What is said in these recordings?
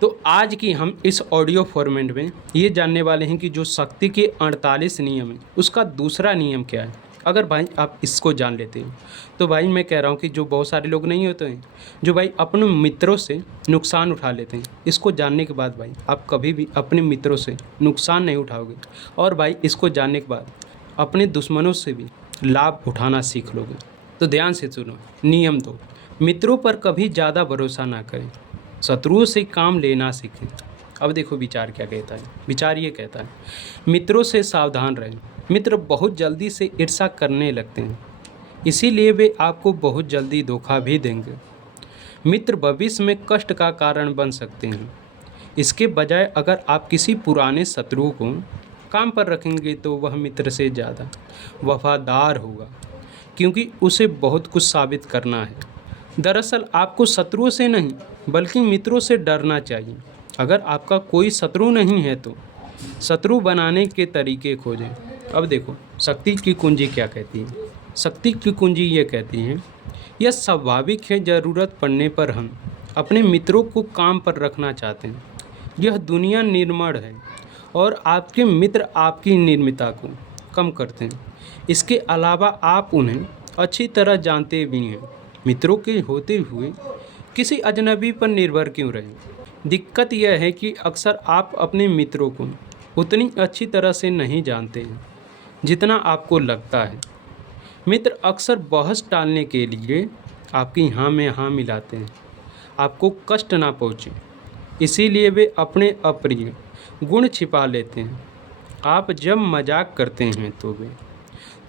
तो आज की हम इस ऑडियो फॉर्मेट में ये जानने वाले हैं कि जो शक्ति के 48 नियम हैं उसका दूसरा नियम क्या है। अगर भाई आप इसको जान लेते हो तो भाई मैं कह रहा हूँ कि जो बहुत सारे लोग नहीं होते हैं जो भाई अपने मित्रों से नुकसान उठा लेते हैं, इसको जानने के बाद भाई आप कभी भी अपने मित्रों से नुकसान नहीं उठाओगे। और भाई इसको जानने के बाद अपने दुश्मनों से भी लाभ उठाना सीख लोगे। तो ध्यान से सुनो। नियम 2, मित्रों पर कभी ज़्यादा भरोसा ना करें, शत्रुओं से काम लेना सीखें। अब देखो विचार क्या कहता है। विचार ये कहता है मित्रों से सावधान रहें। मित्र बहुत जल्दी से ईर्ष्या करने लगते हैं, इसीलिए वे आपको बहुत जल्दी धोखा भी देंगे। मित्र भविष्य में कष्ट का कारण बन सकते हैं। इसके बजाय अगर आप किसी पुराने शत्रु को काम पर रखेंगे तो वह मित्र से ज़्यादा वफादार होगा, क्योंकि उसे बहुत कुछ साबित करना है। दरअसल आपको शत्रुओं से नहीं बल्कि मित्रों से डरना चाहिए। अगर आपका कोई शत्रु नहीं है तो शत्रु बनाने के तरीके खोजें। अब देखो शक्ति की कुंजी क्या कहती है। शक्ति की कुंजी ये कहती है यह स्वाभाविक है, ज़रूरत पड़ने पर हम अपने मित्रों को काम पर रखना चाहते हैं। यह दुनिया निर्मल है और आपके मित्र आपकी निर्मिता को कम करते हैं। इसके अलावा आप उन्हें अच्छी तरह जानते भी हैं। मित्रों के होते हुए किसी अजनबी पर निर्भर क्यों रहें। दिक्कत यह है कि अक्सर आप अपने मित्रों को उतनी अच्छी तरह से नहीं जानते हैं जितना आपको लगता है। मित्र अक्सर बहस टालने के लिए आपकी हाँ में हाँ मिलाते हैं, आपको कष्ट ना पहुँचे, इसीलिए वे अपने अप्रिय गुण छिपा लेते हैं। आप जब मजाक करते हैं तो वे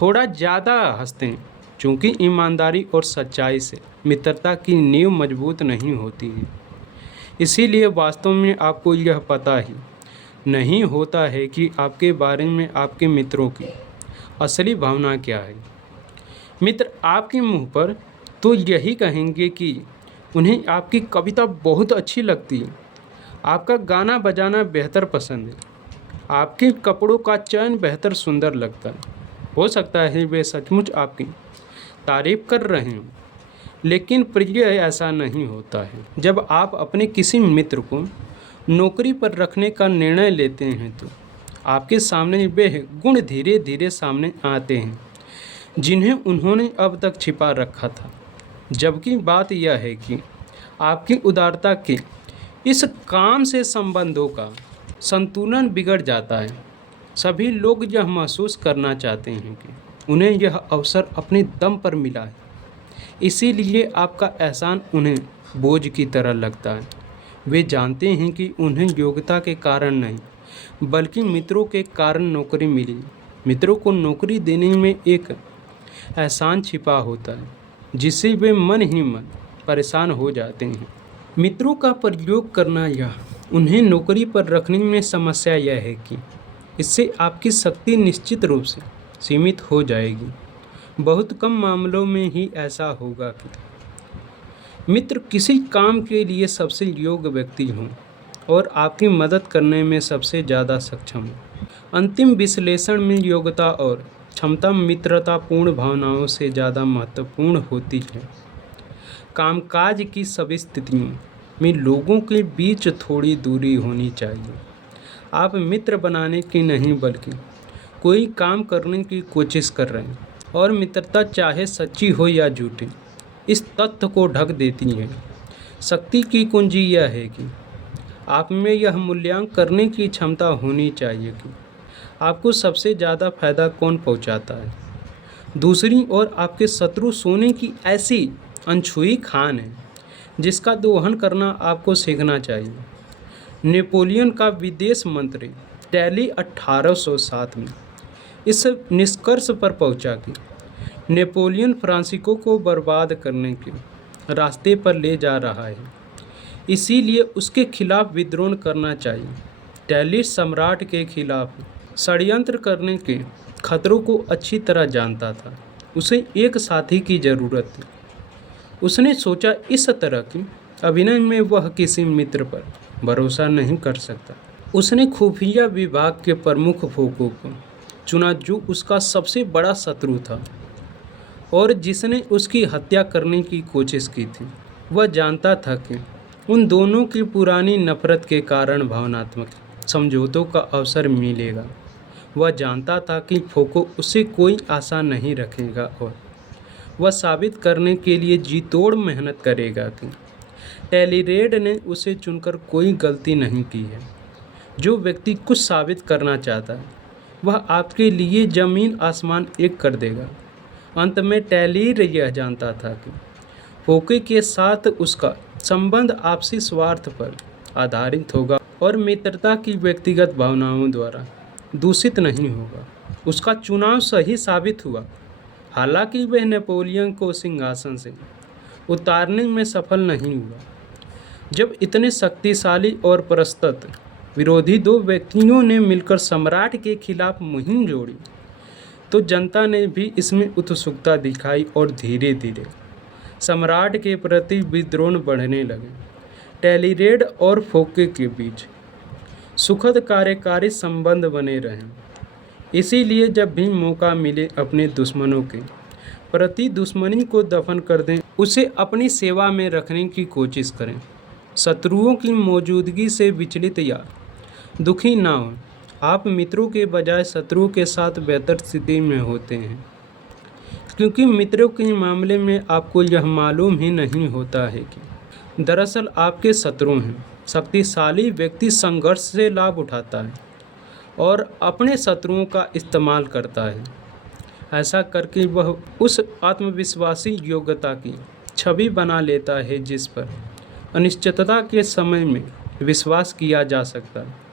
थोड़ा ज़्यादा हंसते हैं, क्योंकि ईमानदारी और सच्चाई से मित्रता की नींव मजबूत नहीं होती है। इसीलिए वास्तव में आपको यह पता ही नहीं होता है कि आपके बारे में आपके मित्रों की असली भावना क्या है। मित्र आपके मुंह पर तो यही कहेंगे कि उन्हें आपकी कविता बहुत अच्छी लगती है, आपका गाना बजाना बेहतर पसंद है, आपके कपड़ों का चयन बेहतर सुंदर लगता है। हो सकता है वे सचमुच आपकी तारीफ कर रहे हों, लेकिन प्रिय ऐसा नहीं होता है। जब आप अपने किसी मित्र को नौकरी पर रखने का निर्णय लेते हैं तो आपके सामने वे गुण धीरे धीरे सामने आते हैं जिन्हें उन्होंने अब तक छिपा रखा था। जबकि बात यह है कि आपकी उदारता के इस काम से संबंधों का संतुलन बिगड़ जाता है। सभी लोग यह महसूस करना चाहते हैं कि उन्हें यह अवसर अपने दम पर मिला है, इसीलिए आपका एहसान उन्हें बोझ की तरह लगता है। वे जानते हैं कि उन्हें योग्यता के कारण नहीं बल्कि मित्रों के कारण नौकरी मिली। मित्रों को नौकरी देने में एक एहसान छिपा होता है जिससे वे मन ही मन परेशान हो जाते हैं। मित्रों का प्रयोग करना या उन्हें नौकरी पर रखने में समस्या यह है कि इससे आपकी शक्ति निश्चित रूप से सीमित हो जाएगी। बहुत कम मामलों में ही ऐसा होगा कि मित्र किसी काम के लिए सबसे योग्य व्यक्ति हों और आपकी मदद करने में सबसे ज़्यादा सक्षम हो। अंतिम विश्लेषण में योग्यता और क्षमता मित्रतापूर्ण भावनाओं से ज़्यादा महत्वपूर्ण होती है। कामकाज की सभी स्थितियों में लोगों के बीच थोड़ी दूरी होनी चाहिए। आप मित्र बनाने की नहीं बल्कि कोई काम करने की कोशिश कर रहे हैं, और मित्रता चाहे सच्ची हो या झूठी इस तथ्य को ढक देती है। शक्ति की कुंजी यह है कि आप में यह मूल्यांकन करने की क्षमता होनी चाहिए कि आपको सबसे ज़्यादा फायदा कौन पहुंचाता है। दूसरी ओर आपके शत्रु सोने की ऐसी अनछुई खान है जिसका दोहन करना आपको सीखना चाहिए। नेपोलियन का विदेश मंत्री टैली 1807 में इस निष्कर्ष पर पहुंचा कि नेपोलियन फ्रांसीसियों को बर्बाद करने के रास्ते पर ले जा रहा है, इसीलिए उसके खिलाफ विद्रोह करना चाहिए। टैली सम्राट के खिलाफ षड्यंत्र करने के खतरों को अच्छी तरह जानता था। उसे एक साथी की ज़रूरत थी। उसने सोचा इस तरह कि अभिनय में वह किसी मित्र पर भरोसा नहीं कर सकता। उसने खुफिया विभाग के प्रमुख फोको को चुना जो उसका सबसे बड़ा शत्रु था और जिसने उसकी हत्या करने की कोशिश की थी। वह जानता था कि उन दोनों की पुरानी नफरत के कारण भावनात्मक समझौतों का अवसर मिलेगा। वह जानता था कि फोको उसे कोई आशा नहीं रखेगा और वह साबित करने के लिए जी तोड़ मेहनत करेगा कि टेलीरेड ने उसे चुनकर कोई गलती नहीं की है। जो व्यक्ति कुछ साबित करना चाहता है वह आपके लिए ज़मीन आसमान एक कर देगा। अंत में टेलीर यह जानता था कि फोके के साथ उसका संबंध आपसी स्वार्थ पर आधारित होगा और मित्रता की व्यक्तिगत भावनाओं द्वारा दूषित नहीं होगा। उसका चुनाव सही साबित हुआ। हालांकि वह नेपोलियन को सिंहासन से उतारने में सफल नहीं हुआ। जब इतने शक्तिशाली और प्रस्तुत विरोधी दो व्यक्तियों ने मिलकर सम्राट के खिलाफ मुहिम जोड़ी तो जनता ने भी इसमें उत्सुकता दिखाई और धीरे धीरे सम्राट के प्रति विद्रोह बढ़ने लगे। टेलीरेड और फोके के बीच सुखद कार्यकारी संबंध बने रहे। इसीलिए जब भी मौका मिले अपने दुश्मनों के प्रति दुश्मनी को दफन कर दें, उसे अपनी सेवा में रखने की कोशिश करें। शत्रुओं की मौजूदगी से विचलित या दुखी ना हो। आप मित्रों के बजाय शत्रुओं के साथ बेहतर स्थिति में होते हैं, क्योंकि मित्रों के मामले में आपको यह मालूम ही नहीं होता है कि दरअसल आपके शत्रु हैं। शक्तिशाली व्यक्ति संघर्ष से लाभ उठाता है और अपने शत्रुओं का इस्तेमाल करता है। ऐसा करके वह उस आत्मविश्वासी योग्यता की छवि बना लेता है जिस पर अनिश्चितता के समय में विश्वास किया जा सकता है।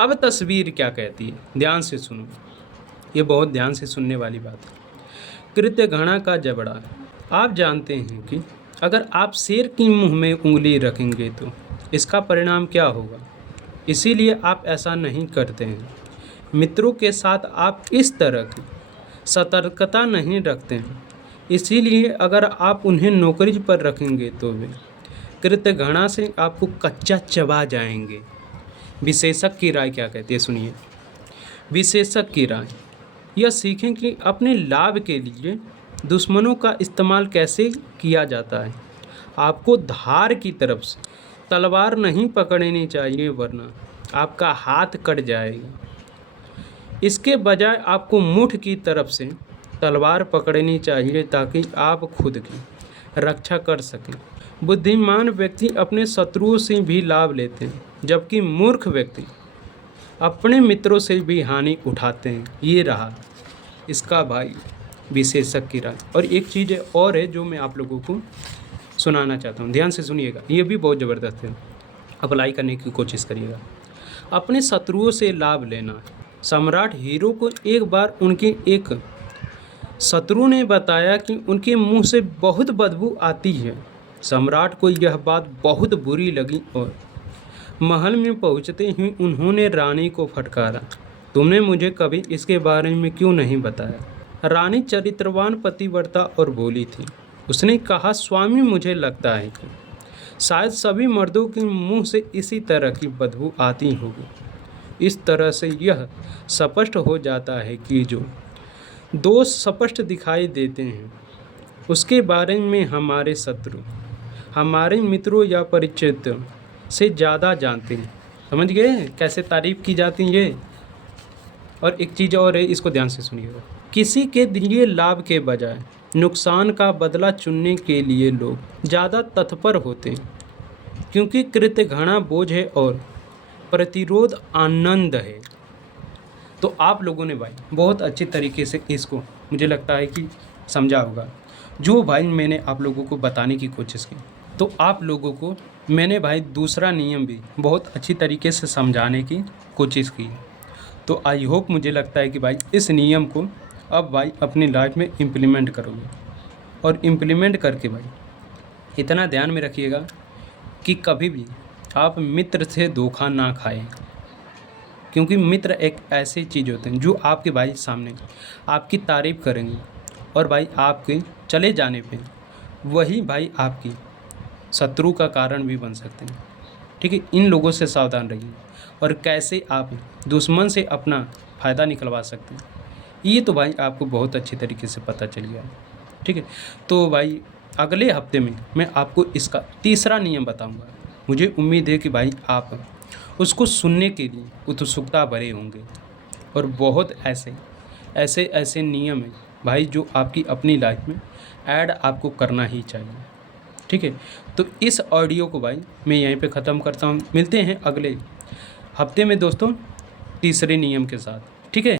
अब तस्वीर क्या कहती है, ध्यान से सुनो, ये बहुत ध्यान से सुनने वाली बात है। कृत्य घृणा का जबड़ा। आप जानते हैं कि अगर आप शेर की मुंह में उंगली रखेंगे तो इसका परिणाम क्या होगा, इसीलिए आप ऐसा नहीं करते हैं। मित्रों के साथ आप इस तरह की सतर्कता नहीं रखते हैं, इसीलिए अगर आप उन्हें नौकरी पर रखेंगे तो वे कृत्य घृणा से आपको कच्चा चबा जाएंगे। विशेषज्ञ की राय क्या कहती है, सुनिए। विशेषज्ञ की राय यह सीखें कि अपने लाभ के लिए दुश्मनों का इस्तेमाल कैसे किया जाता है। आपको धार की तरफ से तलवार नहीं पकड़नी चाहिए, वरना आपका हाथ कट जाएगा। इसके बजाय आपको मुठ की तरफ से तलवार पकड़नी चाहिए ताकि आप खुद की रक्षा कर सकें। बुद्धिमान व्यक्ति अपने शत्रुओं से भी लाभ लेते हैं, जबकि मूर्ख व्यक्ति अपने मित्रों से भी हानि उठाते हैं। ये रहा इसका भाई विशेषज्ञ की राय। और एक चीज़ और है जो मैं आप लोगों को सुनाना चाहता हूँ, ध्यान से सुनिएगा, ये भी बहुत ज़बरदस्त है, अप्लाई करने की कोशिश करिएगा। अपने शत्रुओं से लाभ लेना। सम्राट हीरो को एक बार उनके एक शत्रु ने बताया कि उनके मुंह से बहुत बदबू आती है। सम्राट को यह बात बहुत बुरी लगी और महल में पहुंचते ही उन्होंने रानी को फटकारा, तुमने मुझे कभी इसके बारे में क्यों नहीं बताया। रानी चरित्रवान पतिव्रता और बोली थी। उसने कहा, स्वामी, मुझे लगता है कि शायद सभी मर्दों के मुंह से इसी तरह की बदबू आती होगी। इस तरह से यह स्पष्ट हो जाता है कि जो दोष स्पष्ट दिखाई देते हैं उसके बारे में हमारे शत्रु हमारे मित्रों या परिचितों से ज़्यादा जानते हैं। समझ गए कैसे तारीफ की जाती है ये। और एक चीज़ और है, इसको ध्यान से सुनिएगा। किसी के दिए लाभ के बजाय नुकसान का बदला चुनने के लिए लोग ज़्यादा तत्पर होते हैं, क्योंकि कृत्य घृणा बोझ है और प्रतिरोध आनंद है। तो आप लोगों ने भाई बहुत अच्छी तरीके से इसको मुझे लगता है कि समझा होगा। जो भाई मैंने आप लोगों को बताने की कोशिश की, तो आप लोगों को मैंने भाई दूसरा नियम भी बहुत अच्छी तरीके से समझाने की कोशिश की। तो आई होप, मुझे लगता है कि भाई इस नियम को अब भाई अपनी लाइफ में इम्प्लीमेंट करोगे। और इम्प्लीमेंट करके भाई इतना ध्यान में रखिएगा कि कभी भी आप मित्र से धोखा ना खाएं, क्योंकि मित्र एक ऐसी चीज़ होते हैं जो आपके भाई सामने आपकी तारीफ़ करेंगे और भाई आपके चले जाने पे वही भाई आपकी शत्रु का कारण भी बन सकते हैं। ठीक है, इन लोगों से सावधान रहिए और कैसे आप दुश्मन से अपना फ़ायदा निकलवा सकते हैं, ये तो भाई आपको बहुत अच्छी तरीके से पता चल गया है। ठीक है, तो भाई अगले हफ्ते में मैं आपको इसका तीसरा नियम बताऊंगा। मुझे उम्मीद है कि भाई आप उसको सुनने के लिए उत्सुकता भरे होंगे। और बहुत ऐसे नियम हैं भाई जो आपकी अपनी लाइफ में ऐड आपको करना ही चाहिए। ठीक है, तो इस ऑडियो को भाई मैं यहीं पे ख़त्म करता हूँ। मिलते हैं अगले हफ्ते में दोस्तों तीसरे नियम के साथ। ठीक है।